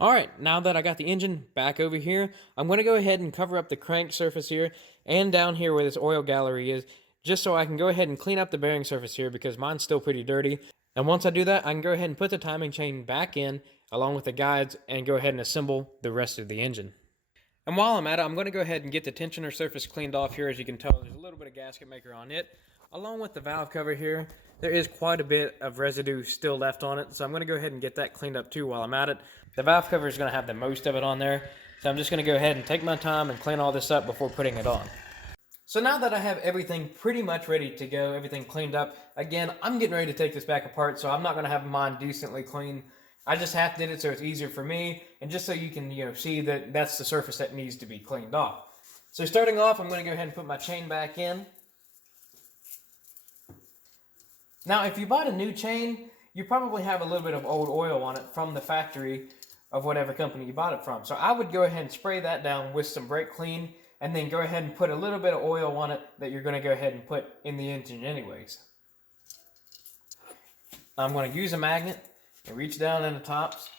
Alright, now that I got the engine back over here, I'm going to go ahead and cover up the crank surface here and down here where this oil gallery is, just so I can go ahead and clean up the bearing surface here because mine's still pretty dirty. And once I do that, I can go ahead and put the timing chain back in along with the guides and go ahead and assemble the rest of the engine. And while I'm at it, I'm going to go ahead and get the tensioner surface cleaned off here. As you can tell, there's a little bit of gasket maker on it. Along with the valve cover here, there is quite a bit of residue still left on it, so I'm going to go ahead and get that cleaned up too while I'm at it. The valve cover is going to have the most of it on there, so I'm just going to go ahead and take my time and clean all this up before putting it on. So now that I have everything pretty much ready to go, everything cleaned up, again, I'm getting ready to take this back apart, so I'm not going to have mine decently clean. I just half did it so it's easier for me, and just so you can, see that that's the surface that needs to be cleaned off. So starting off, I'm going to go ahead and put my chain back in. Now, if you bought a new chain, you probably have a little bit of old oil on it from the factory of whatever company you bought it from. So I would go ahead and spray that down with some brake clean, and then go ahead and put a little bit of oil on it that you're going to go ahead and put in the engine anyways. I'm going to use a magnet and reach down in the tops.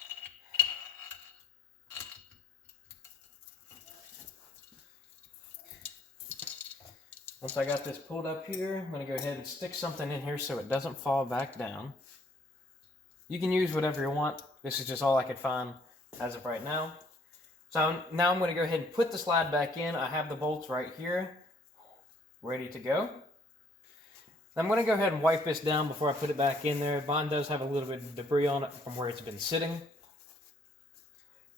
Once I got this pulled up here, I'm going to go ahead and stick something in here so it doesn't fall back down. You can use whatever you want. This is just all I could find as of right now. So now I'm going to go ahead and put the slide back in. I have the bolts right here, ready to go. I'm going to go ahead and wipe this down before I put it back in there. Mine does have a little bit of debris on it from where it's been sitting.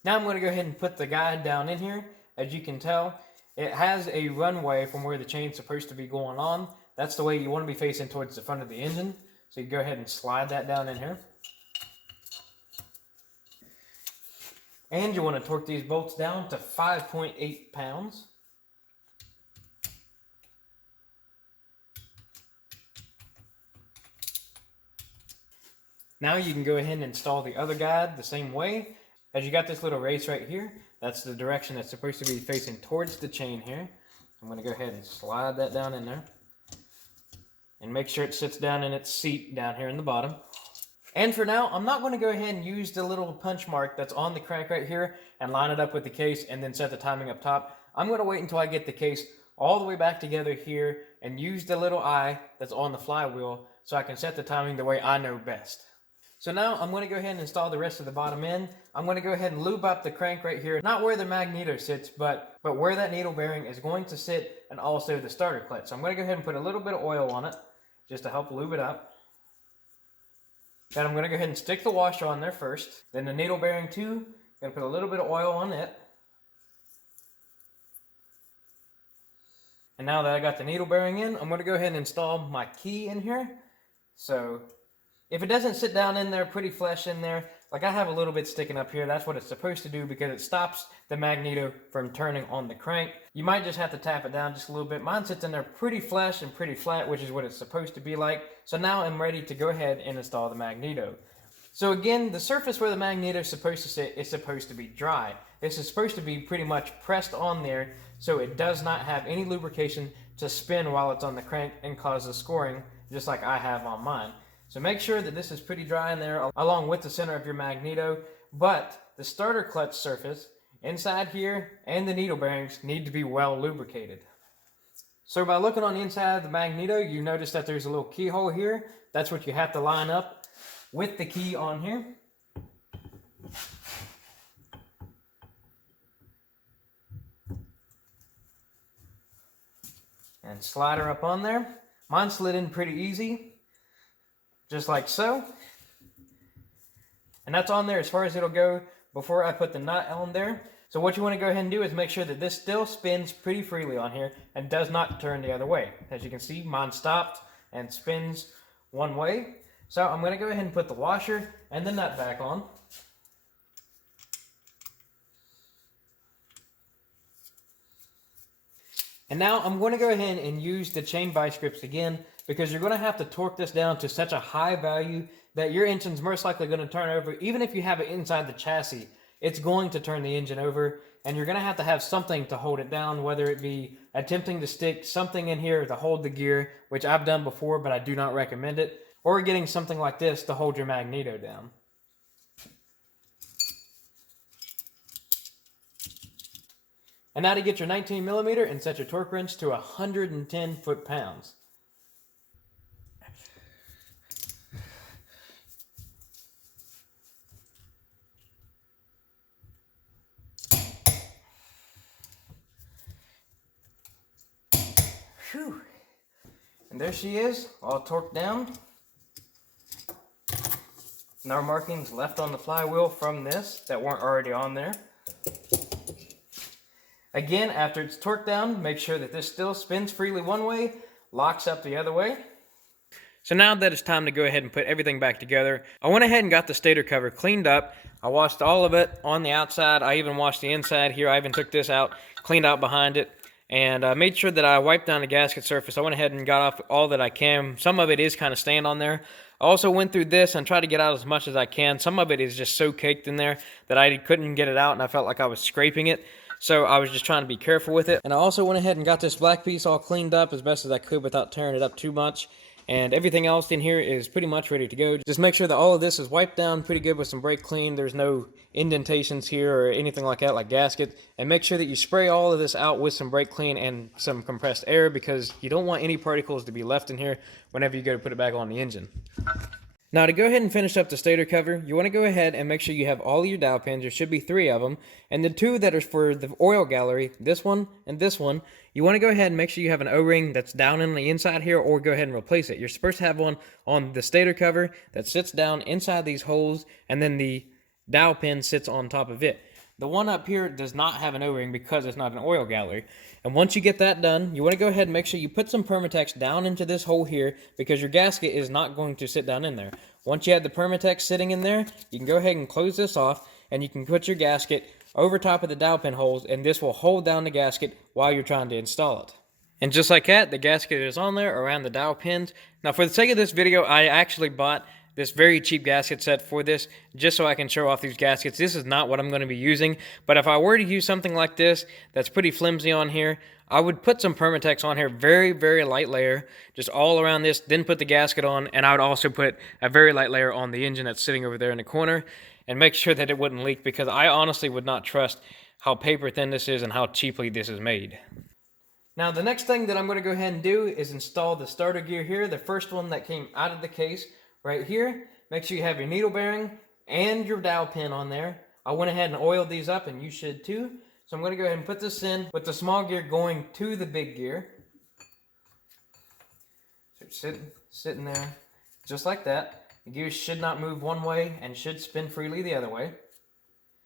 Now I'm going to go ahead and put the guide down in here. As you can tell, it has a runway from where the chain's supposed to be going on. That's the way you want to be facing towards the front of the engine. So you go ahead and slide that down in here. And you want to torque these bolts down to 5.8 pounds. Now you can go ahead and install the other guide the same way. As you got this little race right here, that's the direction that's supposed to be facing towards the chain here. I'm going to go ahead and slide that down in there. And make sure it sits down in its seat down here in the bottom. And for now, I'm not going to go ahead and use the little punch mark that's on the crank right here and line it up with the case and then set the timing up top. I'm going to wait until I get the case all the way back together here and use the little eye that's on the flywheel so I can set the timing the way I know best. So now I'm going to go ahead and install the rest of the bottom end. I'm going to go ahead and lube up the crank right here, not where the Magneto sits, but where that needle bearing is going to sit, and also the starter clutch. So I'm going to go ahead and put a little bit of oil on it just to help lube it up. Then I'm going to go ahead and stick the washer on there first. Then the needle bearing too. I'm going to put a little bit of oil on it. And now that I got the needle bearing in, I'm going to go ahead and install my key in here. So if it doesn't sit down in there pretty flush in there, like I have a little bit sticking up here, that's what it's supposed to do because it stops the Magneto from turning on the crank. You might just have to tap it down just a little bit. Mine sits in there pretty flush and pretty flat, which is what it's supposed to be like. So now I'm ready to go ahead and install the Magneto. So again, the surface where the Magneto is supposed to sit is supposed to be dry. This is supposed to be pretty much pressed on there so it does not have any lubrication to spin while it's on the crank and cause the scoring, just like I have on mine. So make sure that this is pretty dry in there along with the center of your Magneto, but the starter clutch surface inside here and the needle bearings need to be well lubricated. So by looking on the inside of the Magneto, you notice that there's a little keyhole here. That's what you have to line up with the key on here. And slide her up on there. Mine slid in pretty easy. Just like so. And that's on there as far as it'll go before I put the nut on there. So what you want to go ahead and do is make sure that this still spins pretty freely on here and does not turn the other way. As you can see, mine stopped and spins one way. So I'm going to go ahead and put the washer and the nut back on. And now I'm going to go ahead and use the chain vice grips again because you're going to have to torque this down to such a high value that your engine's most likely going to turn over. Even if you have it inside the chassis, it's going to turn the engine over, and you're going to have something to hold it down, whether it be attempting to stick something in here to hold the gear, which I've done before, but I do not recommend it, or getting something like this to hold your Magneto down. And now to get your 19mm and set your torque wrench to 110 foot-pounds. Whew. And there she is, all torqued down. No markings left on the flywheel from this that weren't already on there. Again, after it's torqued down, make sure that this still spins freely one way, locks up the other way. So now that it's time to go ahead and put everything back together, I went ahead and got the stator cover cleaned up. I washed all of it on the outside. I even washed the inside here. I even took this out, cleaned out behind it, and made sure that I wiped down the gasket surface. I went ahead and got off all that I can. Some of it is kind of staying on there. I also went through this and tried to get out as much as I can. Some of it is just so caked in there that I couldn't get it out, and I felt like I was scraping it. So I was just trying to be careful with it. And I also went ahead and got this black piece all cleaned up as best as I could without tearing it up too much. And everything else in here is pretty much ready to go. Just make sure that all of this is wiped down pretty good with some brake clean. There's no indentations here or anything like that, like gaskets. And make sure that you spray all of this out with some brake clean and some compressed air, because you don't want any particles to be left in here whenever you go to put it back on the engine. Now, to go ahead and finish up the stator cover, you want to go ahead and make sure you have all of your dowel pins. There should be 3 of them. And the 2 that are for the oil gallery, this one and this one, you want to go ahead and make sure you have an O-ring that's down in the inside here, or go ahead and replace it. You're supposed to have one on the stator cover that sits down inside these holes, and then the dowel pin sits on top of it. The one up here does not have an O-ring because it's not an oil gallery. And once you get that done, you want to go ahead and make sure you put some Permatex down into this hole here, because your gasket is not going to sit down in there. Once you have the Permatex sitting in there, you can go ahead and close this off, and you can put your gasket over top of the dowel pin holes, and this will hold down the gasket while you're trying to install it. And just like that, the gasket is on there around the dowel pins. Now, for the sake of this video, I actually bought this very cheap gasket set for this, just so I can show off these gaskets. This is not what I'm going to be using, but if I were to use something like this that's pretty flimsy on here, I would put some Permatex on here, very, very light layer, just all around this, then put the gasket on, and I would also put a very light layer on the engine that's sitting over there in the corner, and make sure that it wouldn't leak, because I honestly would not trust how paper thin this is and how cheaply this is made. Now, the next thing that I'm going to go ahead and do is install the starter gear here, the first one that came out of the case. Right here, make sure you have your needle bearing and your dowel pin on there. I went ahead and oiled these up, and you should too. So I'm going to go ahead and put this in with the small gear going to the big gear. So it's sitting there just like that. The gears should not move one way and should spin freely the other way.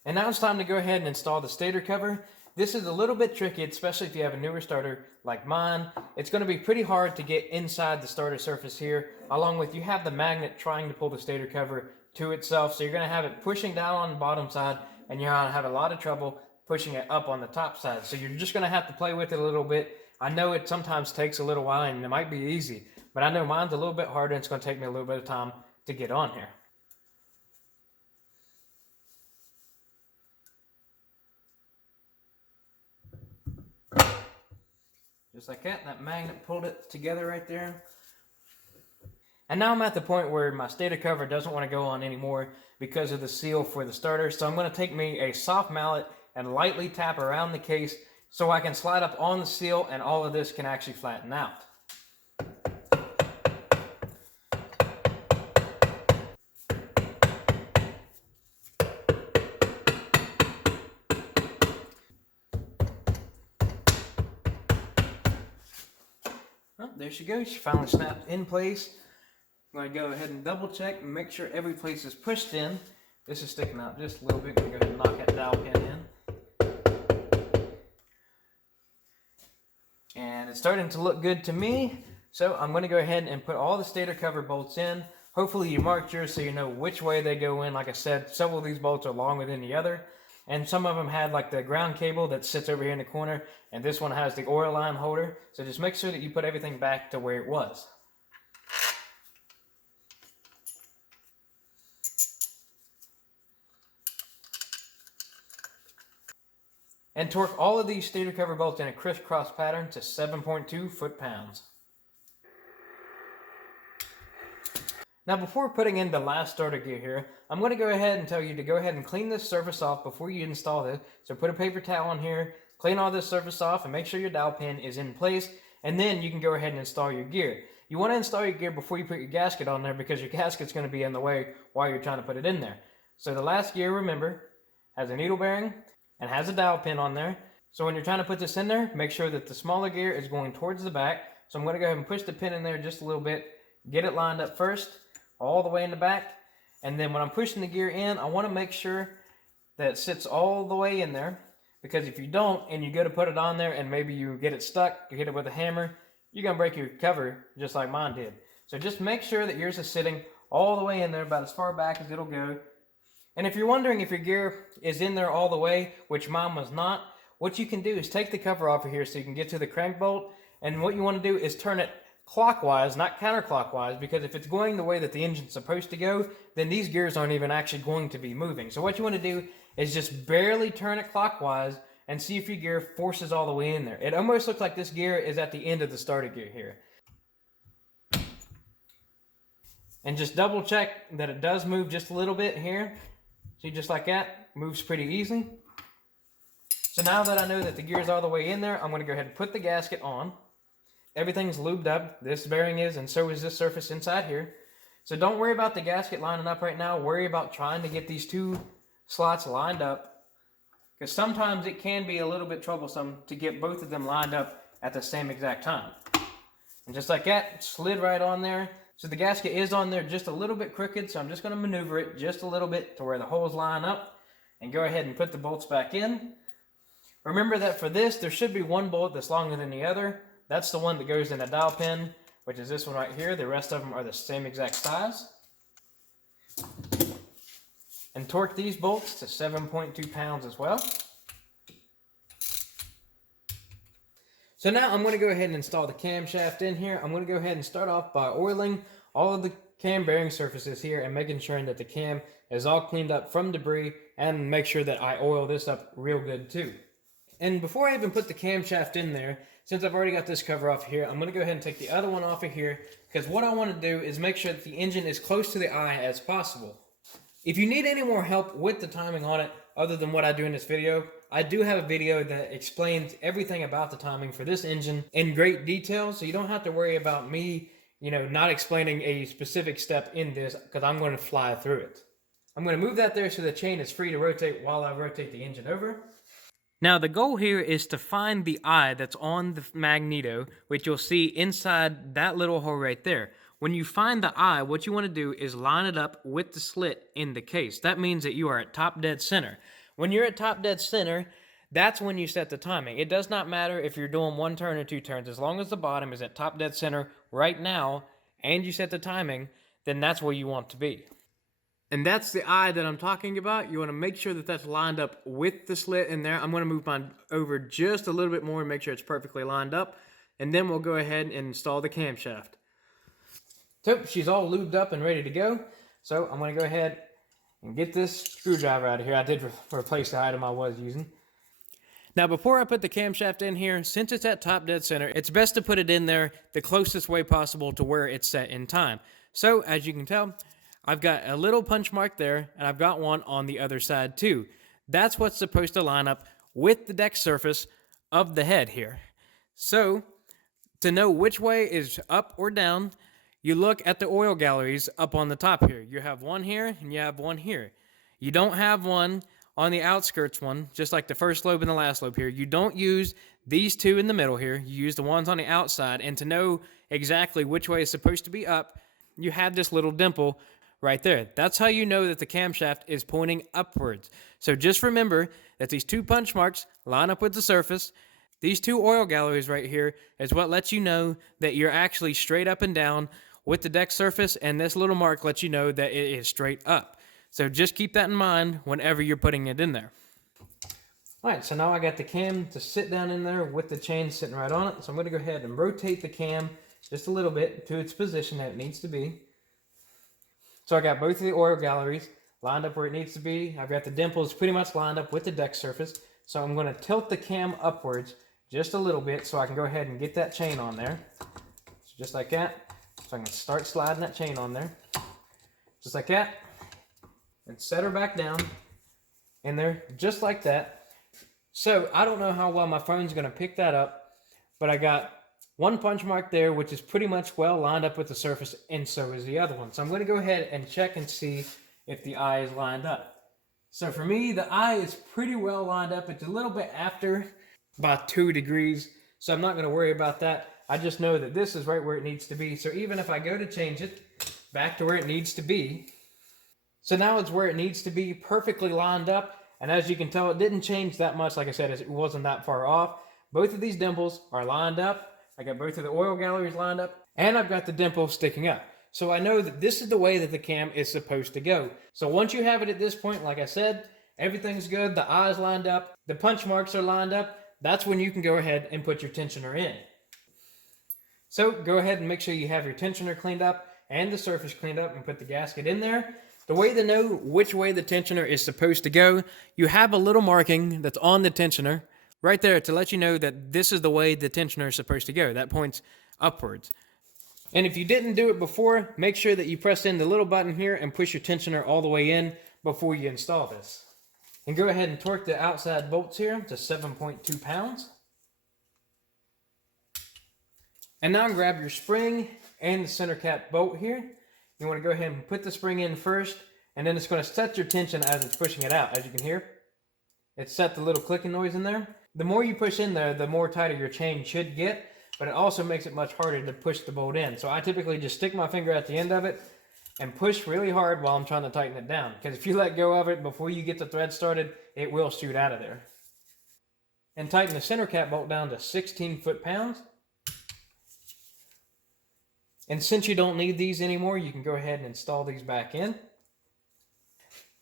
And now it's time to go ahead and install the stator cover. This is a little bit tricky, especially if you have a newer starter like mine. It's going to be pretty hard to get inside the starter surface here, along with you have the magnet trying to pull the stator cover to itself. So you're going to have it pushing down on the bottom side, and you're going to have a lot of trouble pushing it up on the top side. So you're just going to have to play with it a little bit. I know it sometimes takes a little while, and it might be easy, but I know mine's a little bit harder, and it's going to take me a little bit of time to get on here. Just like that, that magnet pulled it together right there. And now I'm at the point where my stator cover doesn't want to go on anymore because of the seal for the starter. So I'm going to take me a soft mallet and lightly tap around the case so I can slide up on the seal, and all of this can actually flatten out. Well, there she goes. She finally snapped in place. I'm going to go ahead and double check and make sure every place is pushed in. This is sticking out just a little bit. I'm going to go ahead and knock that dowel pin in. And it's starting to look good to me. So I'm going to go ahead and put all the stator cover bolts in. Hopefully you marked yours so you know which way they go in. Like I said, several of these bolts are longer than the other. And some of them had like the ground cable that sits over here in the corner, and this one has the oil line holder. So just make sure that you put everything back to where it was. And torque all of these stator cover bolts in a crisscross pattern to 7.2 foot-pounds. Now, before putting in the last starter gear here, I'm going to go ahead and tell you to go ahead and clean this surface off before you install this. So put a paper towel on here, clean all this surface off and make sure your dowel pin is in place, and then you can go ahead and install your gear. You want to install your gear before you put your gasket on there because your gasket's going to be in the way while you're trying to put it in there. So the last gear, remember, has a needle bearing and has a dowel pin on there. So when you're trying to put this in there, make sure that the smaller gear is going towards the back. So I'm going to go ahead and push the pin in there just a little bit, get it lined up first, all the way in the back. And then when I'm pushing the gear in, I want to make sure that it sits all the way in there. Because if you don't, and you go to put it on there, and maybe you get it stuck, you hit it with a hammer, you're going to break your cover just like mine did. So just make sure that yours is sitting all the way in there, about as far back as it'll go. And if you're wondering if your gear is in there all the way, which mine was not, what you can do is take the cover off of here so you can get to the crank bolt. And what you want to do is turn it clockwise, not counterclockwise, because if it's going the way that the engine's supposed to go, then these gears aren't even actually going to be moving. So what you want to do is just barely turn it clockwise and see if your gear forces all the way in there. It almost looks like this gear is at the end of the starter gear here. And just double check that it does move just a little bit here. See, just like that, moves pretty easy. So now that I know that the gear is all the way in there, I'm going to go ahead and put the gasket on. Everything's lubed up, this bearing is, and so is this surface inside here. So don't worry about the gasket lining up right now. Worry about trying to get these two slots lined up, because sometimes it can be a little bit troublesome to get both of them lined up at the same exact time. And just like that, it slid right on there. So the gasket is on there just a little bit crooked, so I'm just going to maneuver it just a little bit to where the holes line up, and go ahead and put the bolts back in. Remember that for this, there should be one bolt that's longer than the other. That's the one that goes in the dowel pin, which is this one right here. The rest of them are the same exact size. And torque these bolts to 7.2 pounds as well. So now I'm going to go ahead and install the camshaft in here. I'm going to go ahead and start off by oiling all of the cam bearing surfaces here and making sure that the cam is all cleaned up from debris, and make sure that I oil this up real good too. And before I even put the camshaft in there, since I've already got this cover off here, I'm going to go ahead and take the other one off of here, because what I want to do is make sure that the engine is close to the eye as possible. If you need any more help with the timing on it, other than what I do in this video, I do have a video that explains everything about the timing for this engine in great detail, so you don't have to worry about me, not explaining a specific step in this, because I'm going to fly through it. I'm going to move that there so the chain is free to rotate while I rotate the engine over. Now the goal here is to find the eye that's on the Magneto, which you'll see inside that little hole right there. When you find the eye, what you want to do is line it up with the slit in the case. That means that you are at top dead center. When you're at top dead center, that's when you set the timing. It does not matter if you're doing 1 turn or 2 turns. As long as the bottom is at top dead center right now, and you set the timing, then that's where you want to be. And that's the eye that I'm talking about. You want to make sure that that's lined up with the slit in there. I'm going to move mine over just a little bit more and make sure it's perfectly lined up. And then we'll go ahead and install the camshaft. So she's all lubed up and ready to go. So I'm going to go ahead and get this screwdriver out of here. I did replace the item I was using. Now before I put the camshaft in here, since it's at top dead center, it's best to put it in there the closest way possible to where it's set in time. So as you can tell, I've got a little punch mark there, and I've got one on the other side too. That's what's supposed to line up with the deck surface of the head here. So, to know which way is up or down, you look at the oil galleries up on the top here. You have one here, and you have one here. You don't have one on the outskirts one, just like the first lobe and the last lobe here. You don't use these two in the middle here. You use the ones on the outside, and to know exactly which way is supposed to be up, you have this little dimple right there. That's how you know that the camshaft is pointing upwards. So just remember that these 2 punch marks line up with the surface. These 2 oil galleries right here is what lets you know that you're actually straight up and down with the deck surface, and this little mark lets you know that it is straight up. So just keep that in mind whenever you're putting it in there. Alright, so now I got the cam to sit down in there with the chain sitting right on it. So I'm going to go ahead and rotate the cam just a little bit to its position that it needs to be. So I got both of the oil galleries lined up where it needs to be. I've got the dimples pretty much lined up with the deck surface. So I'm going to tilt the cam upwards just a little bit so I can go ahead and get that chain on there. So just like that. So I can start sliding that chain on there. Just like that. And set her back down in there just like that. So I don't know how well my phone's going to pick that up, but I got one punch mark there, which is pretty much well lined up with the surface, and so is the other one. So I'm going to go ahead and check and see if the eye is lined up. So for me, the eye is pretty well lined up. It's a little bit after by 2 degrees, so I'm not going to worry about that. I just know that this is right where it needs to be. So even if I go to change it back to where it needs to be, so now it's where it needs to be, perfectly lined up. And as you can tell, it didn't change that much. Like I said, it wasn't that far off. Both of these dimples are lined up. I got both of the oil galleries lined up, and I've got the dimple sticking up. So I know that this is the way that the cam is supposed to go. So once you have it at this point, like I said, everything's good. The eye's lined up. The punch marks are lined up. That's when you can go ahead and put your tensioner in. So go ahead and make sure you have your tensioner cleaned up and the surface cleaned up and put the gasket in there. The way to know which way the tensioner is supposed to go, you have a little marking that's on the tensioner right there to let you know that this is the way the tensioner is supposed to go. That points upwards. And if you didn't do it before, make sure that you press in the little button here and push your tensioner all the way in before you install this. And go ahead and torque the outside bolts here to 7.2 pounds. And now grab your spring and the center cap bolt here. You want to go ahead and put the spring in first, and then it's going to set your tension as it's pushing it out. As you can hear, it set the little clicking noise in there. The more you push in there, the more tighter your chain should get, but it also makes it much harder to push the bolt in. So I typically just stick my finger at the end of it and push really hard while I'm trying to tighten it down. Because if you let go of it before you get the thread started, it will shoot out of there. And tighten the center cap bolt down to 16 foot-pounds. And since you don't need these anymore, you can go ahead and install these back in.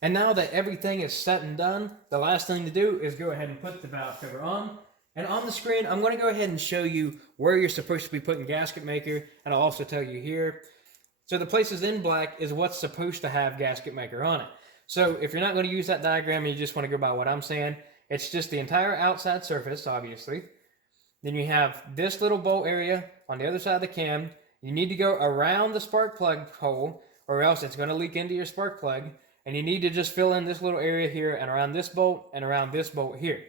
And now that everything is set and done, the last thing to do is go ahead and put the valve cover on. And on the screen, I'm going to go ahead and show you where you're supposed to be putting gasket maker, and I'll also tell you here. So the places in black is what's supposed to have gasket maker on it. So if you're not going to use that diagram and you just want to go by what I'm saying, it's just the entire outside surface, obviously. Then you have this little bolt area on the other side of the cam. You need to go around the spark plug hole, or else it's going to leak into your spark plug. And you need to just fill in this little area here and around this bolt and around this bolt here.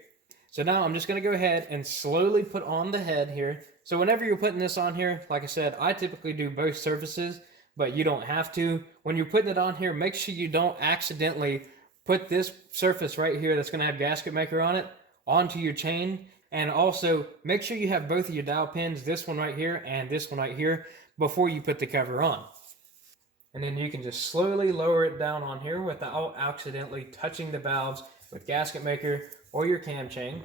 So now I'm just going to go ahead and slowly put on the head here. So whenever you're putting this on here, like I said, I typically do both surfaces, but you don't have to. When you're putting it on here, make sure you don't accidentally put this surface right here that's going to have gasket maker on it onto your chain. And also make sure you have both of your dowel pins, this one right here and this one right here, before you put the cover on. And then you can just slowly lower it down on here without accidentally touching the valves with gasket maker or your cam chain.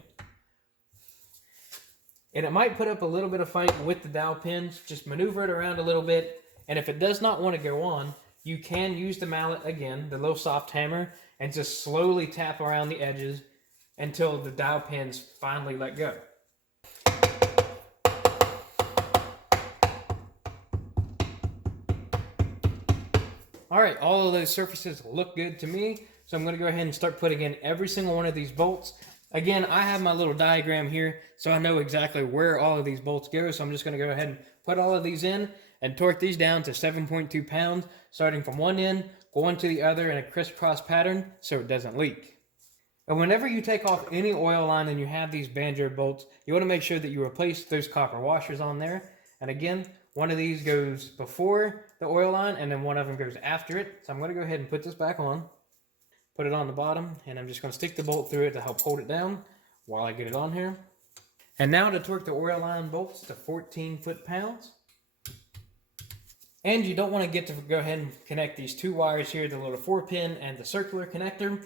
And it might put up a little bit of fight with the dowel pins. Just maneuver it around a little bit. And if it does not want to go on, you can use the mallet again, the little soft hammer, and just slowly tap around the edges until the dowel pins finally let go. Alright, all of those surfaces look good to me, so I'm going to go ahead and start putting in every single one of these bolts. Again, I have my little diagram here, so I know exactly where all of these bolts go, so I'm just going to go ahead and put all of these in and torque these down to 7.2 pounds, starting from one end, going to the other in a crisscross pattern so it doesn't leak. And whenever you take off any oil line and you have these banjo bolts, you want to make sure that you replace those copper washers on there. And again, one of these goes before the oil line and then one of them goes after it. So I'm going to go ahead and put this back on, put it on the bottom, and I'm just going to stick the bolt through it to help hold it down while I get it on here. And now to torque the oil line bolts to 14 foot-pounds. And you don't want to get to go ahead and connect these two wires here, the little 4-pin and the circular connector.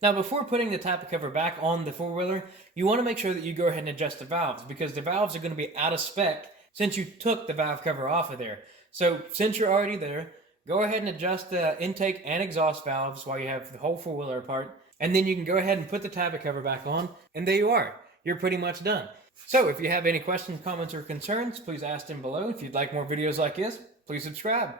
Now before putting the tappet cover back on the four-wheeler, you want to make sure that you go ahead and adjust the valves, because the valves are going to be out of spec since you took the valve cover off of there. So since you're already there, go ahead and adjust the intake and exhaust valves while you have the whole four-wheeler apart, and then you can go ahead and put the tappet cover back on, and there you are. You're pretty much done. So if you have any questions, comments, or concerns, please ask them below. If you'd like more videos like this, please subscribe.